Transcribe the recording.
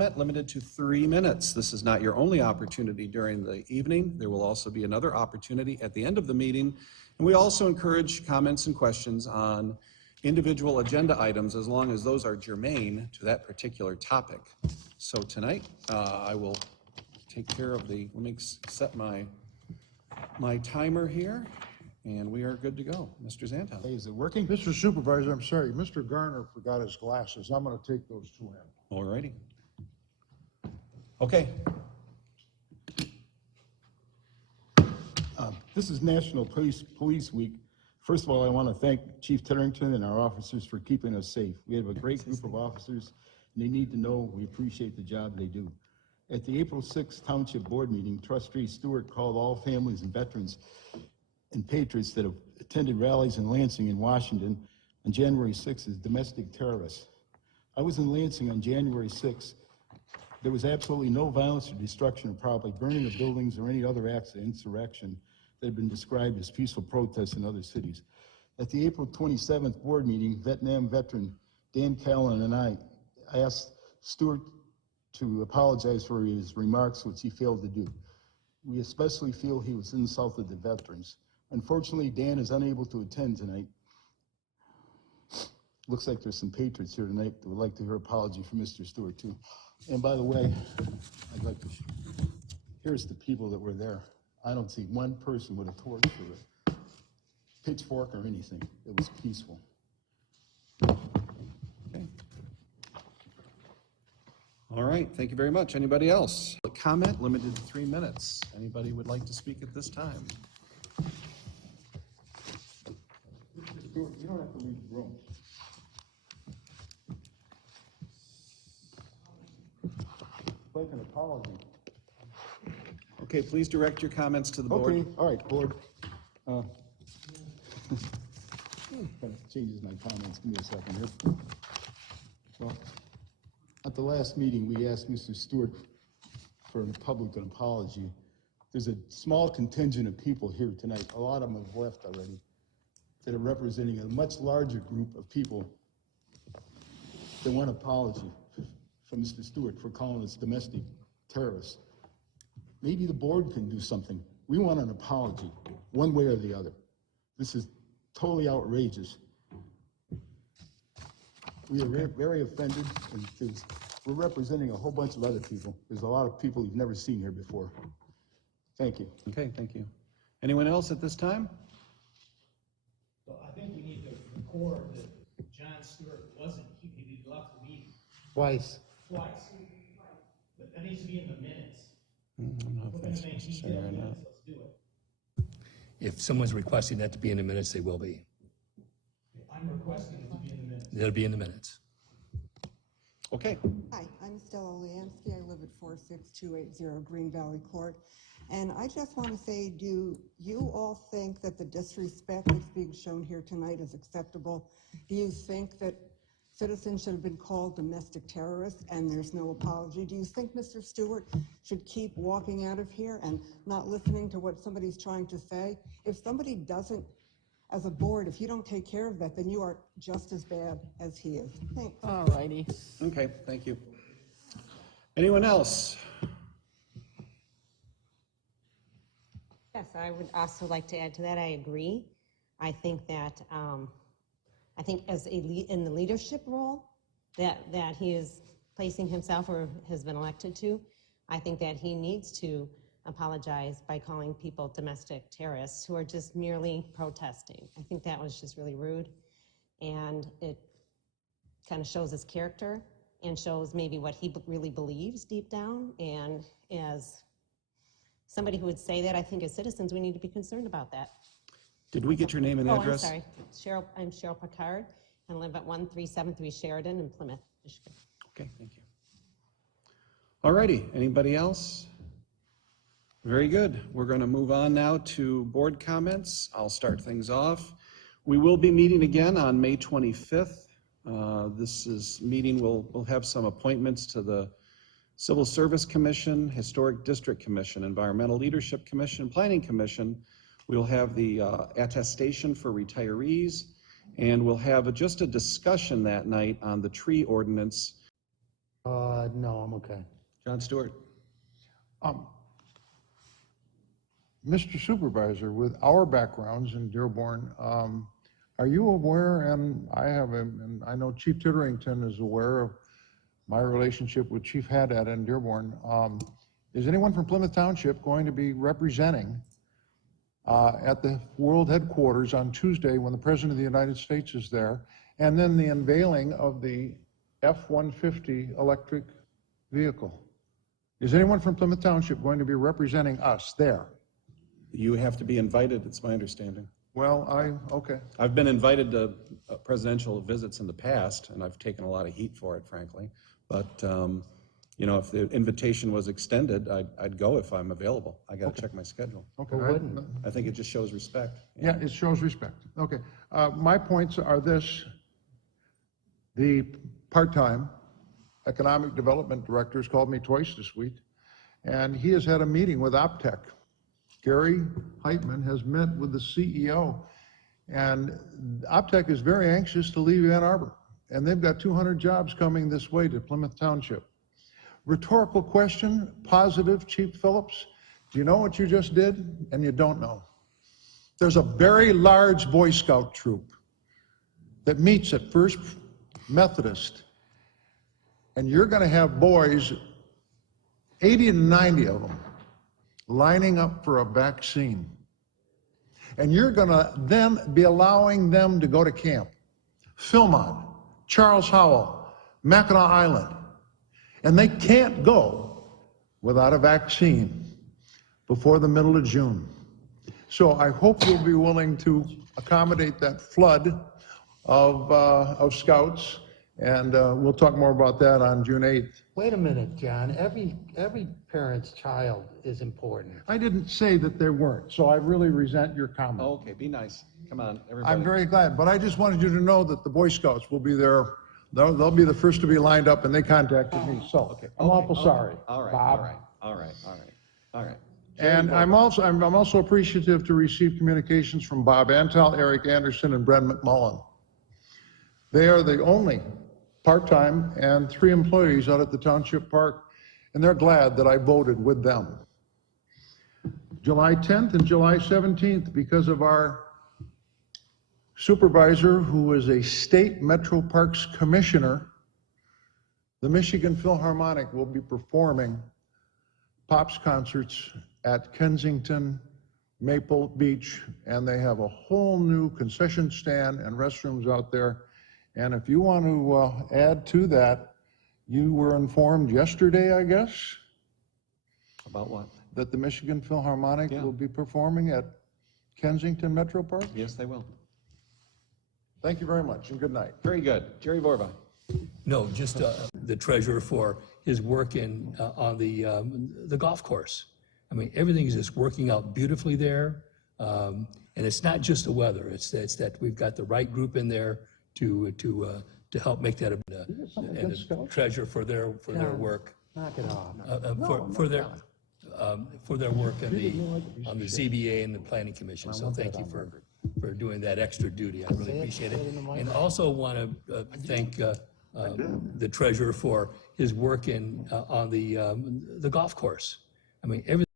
Comment limited to 3 minutes. This is not your only opportunity during the evening. There will also be another opportunity at the end of the meeting. And we also encourage comments and questions on individual agenda items as long as those are germane to that particular topic. So tonight, I will take care of let me set my timer here, and we are good to go. Mr. Zanton. Hey, is it working? Mr. Supervisor, I'm sorry, Mr. Garner forgot his glasses. I'm going to take those to him. All righty. Okay. This is National Police Week. First of all, I want to thank Chief Titterington and our officers for keeping us safe. We have a great group of officers, and they need to know we appreciate the job they do. At the April 6th Township Board meeting, Trustee Stewart called all families and veterans and patriots that have attended rallies in Lansing and Washington on January 6th as domestic terrorists. I was in Lansing on January 6th. There was absolutely no violence or destruction or probably burning of buildings or any other acts of insurrection that had been described as peaceful protests in other cities. At the April 27th board meeting, Vietnam veteran Dan Callan and I asked Stewart to apologize for his remarks, which he failed to do. We especially feel he was insulted to veterans. Unfortunately, Dan is unable to attend tonight. Looks like there's some patriots here tonight that would like to hear an apology from Mr. Stewart too. And by the way, I'd like to here's the people that were there. I don't see one person with a torch or a pitchfork or anything. It was peaceful. Okay. All right, thank you very much. Anybody else? A comment limited to 3 minutes. Anybody would like to speak at this time? Mr. Stewart, you don't have to leave the room. Like an apology. Okay, please direct your comments to the board. Okay, all right, board. Kind of changes my comments. Give me a second here. Well, at the last meeting, we asked Mr. Stewart for a public apology. There's a small contingent of people here tonight. A lot of them have left already, that are representing a much larger group of people that want an apology from Mr. Stewart for calling us domestic terrorists. Maybe the board can do something. We want an apology, one way or the other. This is totally outrageous. We are very offended, and we're representing a whole bunch of other people. There's a lot of people you've never seen here before. Thank you. Okay, thank you. Anyone else at this time? Well, I think we need to record that John Stewart wasn't, he left the meeting Twice. twice. But that needs to be in the minutes. I don't know We're if gonna that's make necessary detailed or not. minutes, let's do it. If someone's requesting that to be in the minutes, they will be. I'm requesting it to be in the minutes. They'll be in the minutes. Okay. Hi, I'm Stella Liansky. I live at 46280 Green Valley Court. And I just want to say, do you all think that the disrespect that's being shown here tonight is acceptable? Do you think that citizens should have been called domestic terrorists and there's no apology? Do you think Mr. Stewart should keep walking out of here and not listening to what somebody's trying to say? If somebody doesn't, as a board, if you don't take care of that, then you are just as bad as he is. Thanks. All righty. Okay, thank you. Anyone else? Yes, I would also like to add to that. I agree. I think that I think as in the leadership role that he is placing himself or has been elected to, I think that he needs to apologize by calling people domestic terrorists who are just merely protesting. I think that was just really rude, and it kind of shows his character and shows maybe what he really believes deep down. And as somebody who would say that, I think as citizens we need to be concerned about that. Did we get your name and address? I'm sorry. I'm Cheryl Picard, and I live at 1373 Sheridan in Plymouth, Michigan. Okay, thank you. All righty, anybody else? Very good. We're going to move on now to board comments. I'll start things off. We will be meeting again on May 25th. We'll have some appointments to the Civil Service Commission, Historic District Commission, Environmental Leadership Commission, Planning Commission. We'll have the attestation for retirees, and we'll have just a discussion that night on the tree ordinance. No, I'm okay. John Stewart? Mr. Supervisor, with our backgrounds in Dearborn, are you aware, and I know Chief Titterington is aware of my relationship with Chief Haddad in Dearborn. Is anyone from Plymouth Township going to be representing at the World Headquarters on Tuesday when the President of the United States is there, and then the unveiling of the F-150 electric vehicle? Is anyone from Plymouth Township going to be representing us there? You have to be invited, it's my understanding. Well, okay. I've been invited to presidential visits in the past, and I've taken a lot of heat for it, frankly. But, you know, if the invitation was extended, I'd go if I'm available. I got to check my schedule. Okay. Who wouldn't? I think it just shows respect. Yeah, it shows respect. Okay. My points are this. The part-time economic development director has called me twice this week, and he has had a meeting with Optech. Gary Heitman has met with the CEO, and Optech is very anxious to leave Ann Arbor, and they've got 200 jobs coming this way to Plymouth Township. Rhetorical question, positive, Chief Phillips. Do you know what you just did? And you don't know. There's a very large Boy Scout troop that meets at First Methodist, and you're going to have boys, 80 to 90 of them, lining up for a vaccine. And you're going to then be allowing them to go to camp. Philmont, Charles Howell, Mackinac Island. And they can't go without a vaccine before the middle of June. So I hope you'll be willing to accommodate that flood of scouts, and we'll talk more about that on June 8th. Wait a minute, John. Every parent's child is important. I didn't say that there weren't, so I really resent your comment. Okay, be nice. Come on, everybody. I'm very glad, but I just wanted you to know that the Boy Scouts will be there. They'll be the first to be lined up, and they contacted me, so I'm awful sorry, All right, Bob. all right. And I'm also appreciative to receive communications from Bob Antal, Eric Anderson, and Brent McMullen. They are the only part-time and 3 employees out at the Township Park, and they're glad that I voted with them. July 10th and July 17th, because of our supervisor, who is a state Metro Parks commissioner, the Michigan Philharmonic will be performing Pops concerts at Kensington, Maple Beach, and they have a whole new concession stand and restrooms out there. And if you want to add to that, you were informed yesterday, I guess, About what? that the Michigan Philharmonic Yeah. will be performing at Kensington Metro Park. Yes, they will. Thank you very much, and good night. Very good. Jerry Vorba. No, just the treasurer for his work on the golf course. I mean, everything is just working out beautifully there. And it's not just the weather, it's that we've got the right group in there to help make that and the treasurer for their work. Knock it off. For their work on the ZBA and the Planning Commission. So thank you for doing that extra duty. I really appreciate it. And also want to thank the treasurer for his work on the golf course. I mean, everything